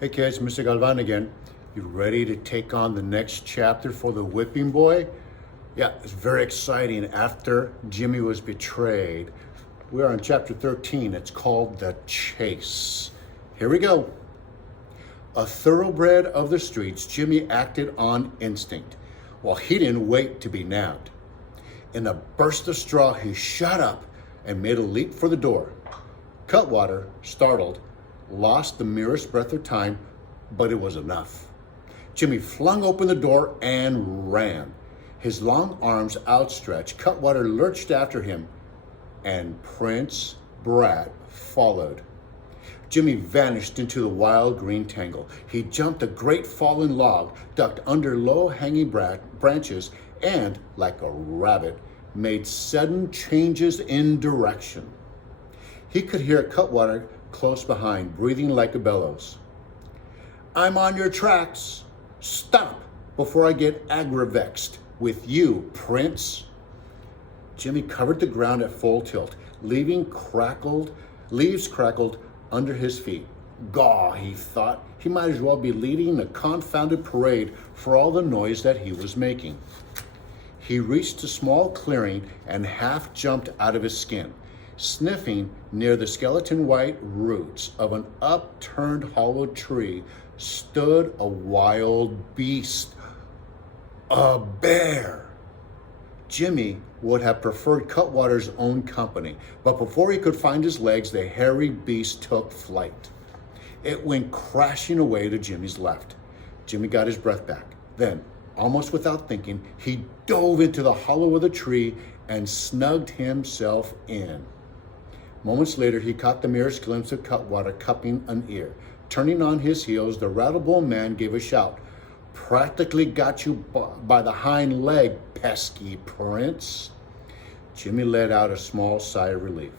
Hey kids, Mr. Galvan again. You ready to take on the next chapter for the whipping boy? Yeah, it's very exciting. After Jimmy was betrayed, we are in chapter 13. It's called The Chase. Here we go. A thoroughbred of the streets, Jimmy acted on instinct. Well, he didn't wait to be nabbed. In a burst of straw, he shot up and made a leap for the door. Cutwater, startled, lost the merest breath of time, but it was enough. Jimmy flung open the door and ran. His long arms outstretched, Cutwater lurched after him, and Prince Brat followed. Jimmy vanished into the wild green tangle. He jumped a great fallen log, ducked under low-hanging branches, and, like a rabbit, made sudden changes in direction. He could hear Cutwater close behind, breathing like a bellows. I'm on your tracks. Stop before I get agravexed with you, Prince. Jimmy covered the ground at full tilt, leaves crackled under his feet. Gaw, he thought, he might as well be leading a confounded parade for all the noise that he was making. He reached a small clearing and half jumped out of his skin. Sniffing near the skeleton white roots of an upturned hollow tree stood a wild beast, a bear. Jimmy would have preferred Cutwater's own company, but before he could find his legs, the hairy beast took flight. It went crashing away to Jimmy's left. Jimmy got his breath back. Then, almost without thinking, he dove into the hollow of the tree and snugged himself in. Moments later, he caught the merest glimpse of Cutwater cupping an ear. Turning on his heels, the rattlebone man gave a shout. Practically got you by the hind leg, pesky prince. Jimmy let out a small sigh of relief.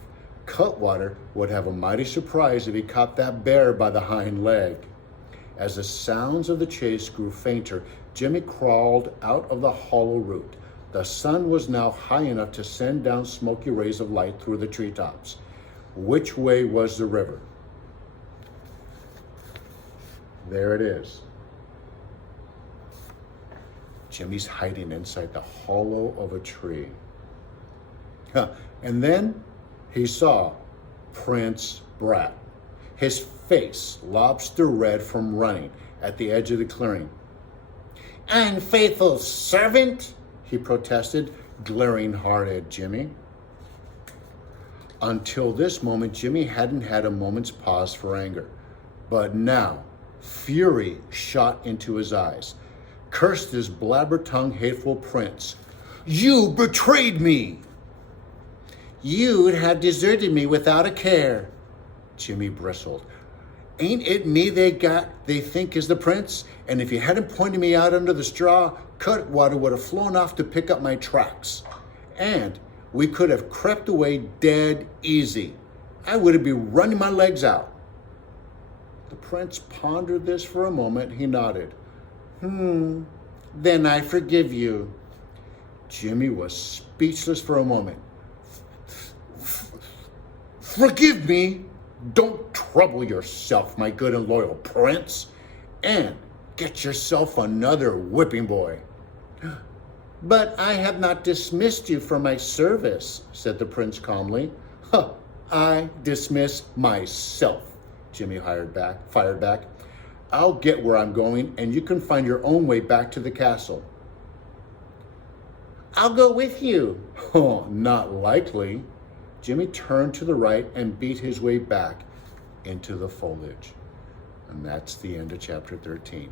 Cutwater would have a mighty surprise if he caught that bear by the hind leg. As the sounds of the chase grew fainter, Jimmy crawled out of the hollow root. The sun was now high enough to send down smoky rays of light through the treetops. Which way was the river? There it is. Jimmy's hiding inside the hollow of a tree. And then he saw Prince Brat, his face lobster red from running at the edge of the clearing. Unfaithful servant, he protested, glaring hard at Jimmy. Until this moment, Jimmy hadn't had a moment's pause for anger. But now, fury shot into his eyes. Cursed his blabber-tongued, hateful prince. You betrayed me! You'd have deserted me without a care, Jimmy bristled. Ain't it me they think is the prince? And if you hadn't pointed me out under the straw, Cutwater would have flown off to pick up my tracks. And we could have crept away dead easy. I would have been running my legs out. The prince pondered this for a moment. He nodded. Then I forgive you. Jimmy was speechless for a moment. Forgive me? Don't trouble yourself, my good and loyal prince, and get yourself another whipping boy. But I have not dismissed you from my service, said the prince calmly. I dismiss myself, Jimmy fired back. I'll get where I'm going, and you can find your own way back to the castle. I'll go with you. Oh, not likely. Jimmy turned to the right and beat his way back into the foliage. And that's the end of chapter 13.